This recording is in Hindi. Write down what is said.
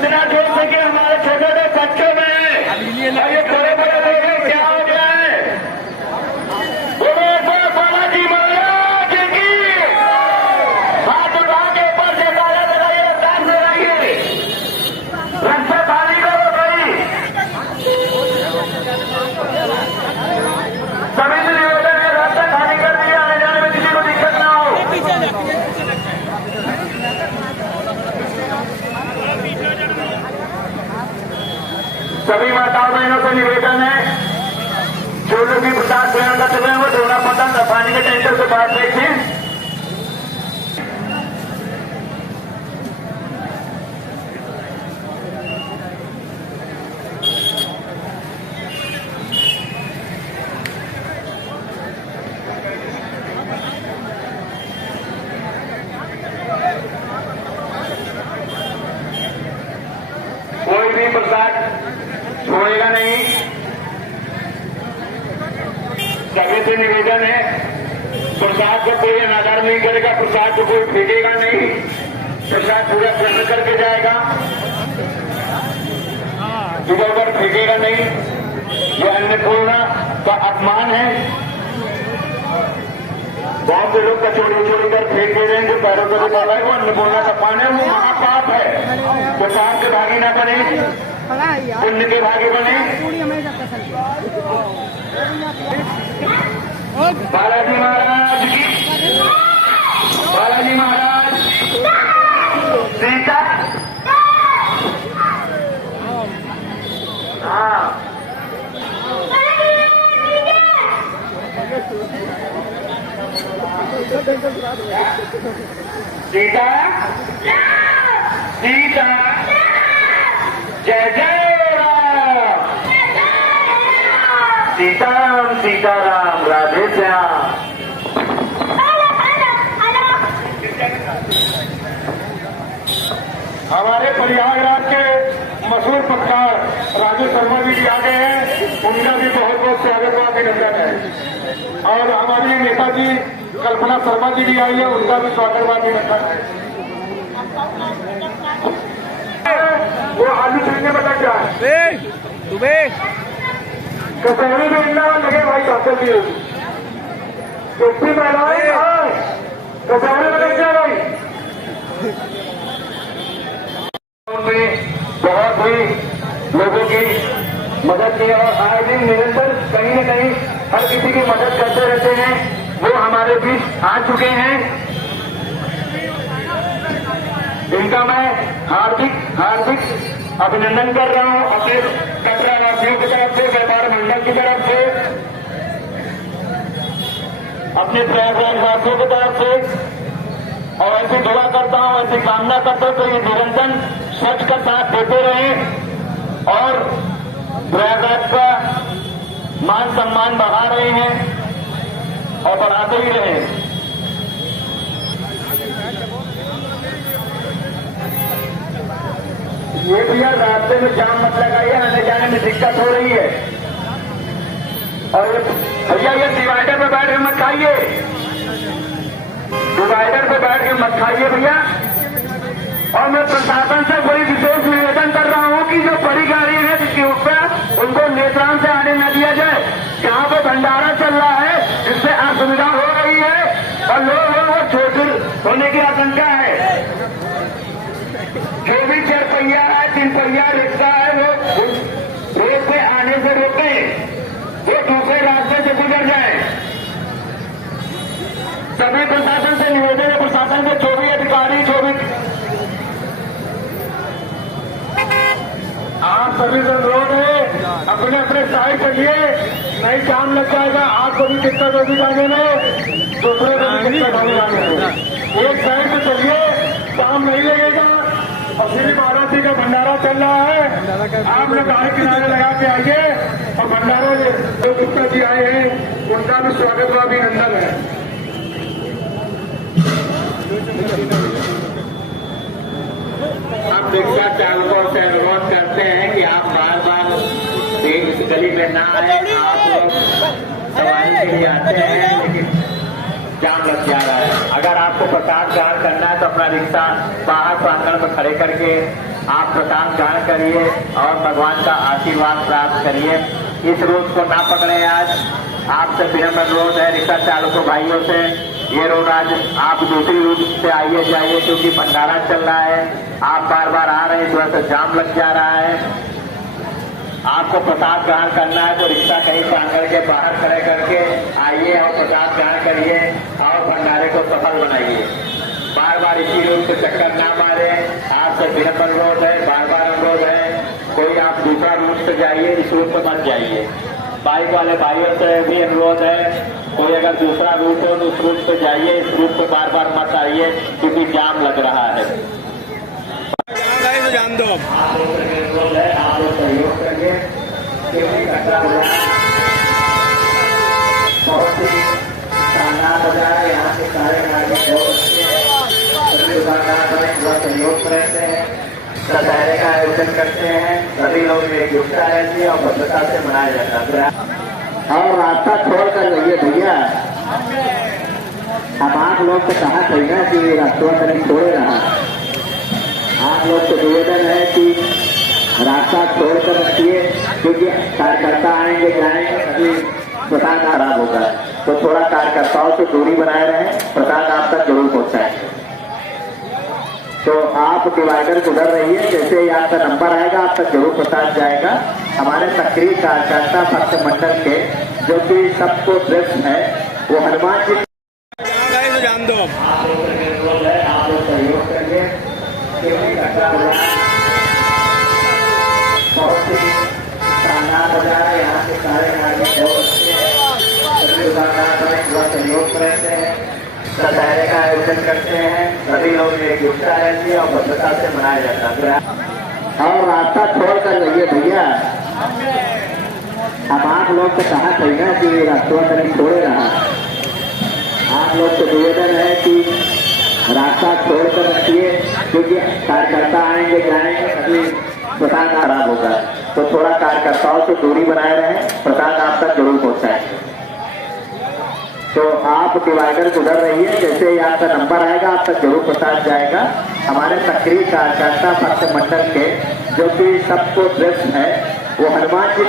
इतना जोर से कि हमारे छोटे छोटे बच्चों में ये बड़े बड़े लोग हैं, क्या हो गया है? बोलो बालाजी महाराज की हाथ उठा के ऊपर से ताला लगाइए, रफ्तार से रहिए, रास्ता खाली करो भाई। सभी से निवेदन है, रास्ता खाली कर दिया, आने जाने में किसी को दिक्कत ना हो। सभी माताओं बहनों को निवेदन है, जो लोग भी प्रसाद ग्रहण कर चुके हैं वो डोला पतंग पानी के टैंकर से बाहर देखिए। कोई भी प्रसाद छोड़ेगा नहीं। सभी से निवेदन है, प्रसाद को कोई अनादर नहीं करेगा, प्रसाद को कोई फेंकेगा नहीं, प्रसाद पूरा ग्रहण करके जाएगा, इधर उधर फेंकेगा नहीं। यह अन्नपूर्णा का अपमान है। बहुत से लोग कचौड़ी उचौड़ी कर फेंक दे रहे हैं, जो पैरों को डाला है वो अन्नपूर्णा का अपमान है, वो महापाप है। तो पाप के भागी ना बने, पुण्य के भागी बने। बालाजी महाराज की, बालाजी महाराज सीता, हाँ सीता, सीता, जय जय राम, सीताराम सीताराम, राधे श्याम। हमारे प्रयागराज के मशहूर पत्रकार राजू शर्मा जी आ गए हैं, उनका भी बहुत बहुत स्वागत व अभिनंदन है। और हमारी नेताजी कल्पना शर्मा जी भी आई है, उनका भी स्वागत व अभिनंदन है। वो आलू छीनने बता क्या है कसौरी में इंडा लगे भाई डॉक्टर जी टोपी पहनाए कसौरी में लग जाए भाई। बहुत ही लोगों की मदद की और आए दिन निरंतर कहीं न कहीं हर किसी की मदद करते रहते हैं, वो हमारे बीच आ चुके हैं। इनका मैं हार्दिक हार्दिक अभिनंदन कर रहा हूं अपने कटरा वासियों की तरफ से, व्यापार मंडल की तरफ से, अपने प्रयागराज वासियों की तरफ से। और ऐसी दुआ करता हूं, ऐसी कामना करता हूं तो ये निरंतर सच का साथ देते रहें और प्रयागराज का मान सम्मान बढ़ा रहे हैं और बढ़ाते ही रहें। ये भैया रास्ते में जाम मत लगाइए, आने जाने में दिक्कत हो रही है। और भैया ये डिवाइडर पे बैठ के मत खाइए, डिवाइडर पे बैठ के मत खाइए भैया। और मैं प्रशासन से बड़ी विशेष निवेदन कर रहा हूं कि जो बड़ी गाड़ी है जिसके ऊपर उनको नेत्रान से आने न दिया जाए। जहां पे भंडारा चल रहा है जिससे असुविधा हो रही है और लोग वो चोट होने की आशंका है। जो भी 4 पहिया है, 3 पहिया रिक्शा है, वो रोड पे आने से रोके, वो दूसरे रास्ते से गुजर जाए। सभी प्रशासन से निवेदन है, प्रशासन के जो भी अधिकारी, जो भी आप सभी से अनुरोध है, अपने अपने साइड चलिए, नहीं जाम लग जाएगा। आपको भी दिक्कत होगी जाने में, दूसरे को भी दिक्कत होगी जाने में। एक साइड से चलिए, जाम नहीं लगेगा। और श्री महाराज जी का भंडारा चल रहा है, आप लोग गाड़ी किनारे लगा के आइए। और भंडारा जो गुप्ता जी आए हैं उनका भी स्वागत व अभिनंदन है। आप रिक्शा चालकों से अनुरोध करते हैं कि आप बार बार इस गली में ना आए। आप लोग सवारी के लिए आते हैं, लेकिन जाम लग जा रहा है। अगर आपको प्रसाद ग्रहण करना है तो अपना रिक्शा बाहर प्रांगण में खड़े करके आप प्रसाद ग्रहण करिए और भगवान का आशीर्वाद प्राप्त करिए। इस रोड को ना पकड़े। आज आपसे विनम्र अनुरोध है रिक्शा चालकों भाइयों से, ये रोड आज आप दूसरी रूट से आइए जाइए, क्योंकि भंडारा चल रहा है। आप बार बार आ रहे हैं, थोड़ा सा जाम लग जा रहा है। आपको प्रसाद ग्रहण करना है तो रिक्शा कहीं प्रांगण के बाहर खड़े करके आइए और प्रसाद ग्रहण करिए और भंडारे को सफल बनाइए। बार बार इसी रूट पे चक्कर ना मारे। आपसे विनम्र अनुरोध है, बार बार अनुरोध है, कोई आप दूसरा रूट से जाइए, इस रूट पे मत जाइए। बाइक वाले भाइयों से भी अनुरोध है, कोई अगर दूसरा रूट हो तो उस रूट पे जाइए, इस रूट पे बार बार मत आइए, क्योंकि जाम लग रहा है। जान दो आप लोग सहयोग करिए, क्योंकि कचरा बहुत ही शानदार बाजार है। यहाँ के सारे नागरिक सभी दुकानदार बड़े सहयोग करते हैं, दशहरे का आयोजन करते हैं, सभी लोग एकजुटता रहती है और भद्रता से मनाया जाता है। और रास्ता छोड़ कर रहिए भैया, अब आप लोग तो कहा थे ना कि रास्ता कहीं छोड़े रहा। आप लोग से निवेदन है कि रास्ता छोड़कर रखिए, क्योंकि कार्यकर्ता आएंगे जाएंगे अभी प्रसाद खराब होगा, तो थोड़ा कार्यकर्ताओं से दूरी बनाए रहें, प्रसाद आप तक जरूर पहुंचाएंगे। तो आप डिवाइडर गुजर रहिए, जैसे ही आपका नंबर आएगा आप तक जरूर प्रसाद जाएगा। हमारे सक्रिय कार्यकर्ता भक्त मंडल के जो कि सबको ड्रेस है वो हनुमान जी जान दो आप लोग सहयोग करिए, क्योंकि कचरा बहुत ही शानदार बाजार है। यहाँ के सारे नागरिक सभी दुकानदार बड़े सहयोग करते हैं, दशहरे का आयोजन करते हैं, सभी लोग एकजुटता रहती है और भद्रता से मनाया जाता है। और रास्ता छोड़ कर रहिए भैया, अब आप लोग तो कहा थे ना कि रास्ता कहीं छोड़े रहा। आप लोग से निवेदन है कि रास्ता छोड़कर रखिए, क्योंकि कार्यकर्ता आएंगे जाएंगे अभी प्रसाद खराब होगा, तो थोड़ा कार्यकर्ताओं से दूरी बनाए रहें, प्रसाद आप तक जरूर पहुंचाएंगे। तो आप डिवाइडर गुजर रहिए, जैसे ही आपका नंबर आएगा आप तक जरूर प्रसाद जाएगा। हमारे सक्रिय कार्यकर्ता भक्त मंडल के जो कि सबको ड्रेस है वो हनुमान जी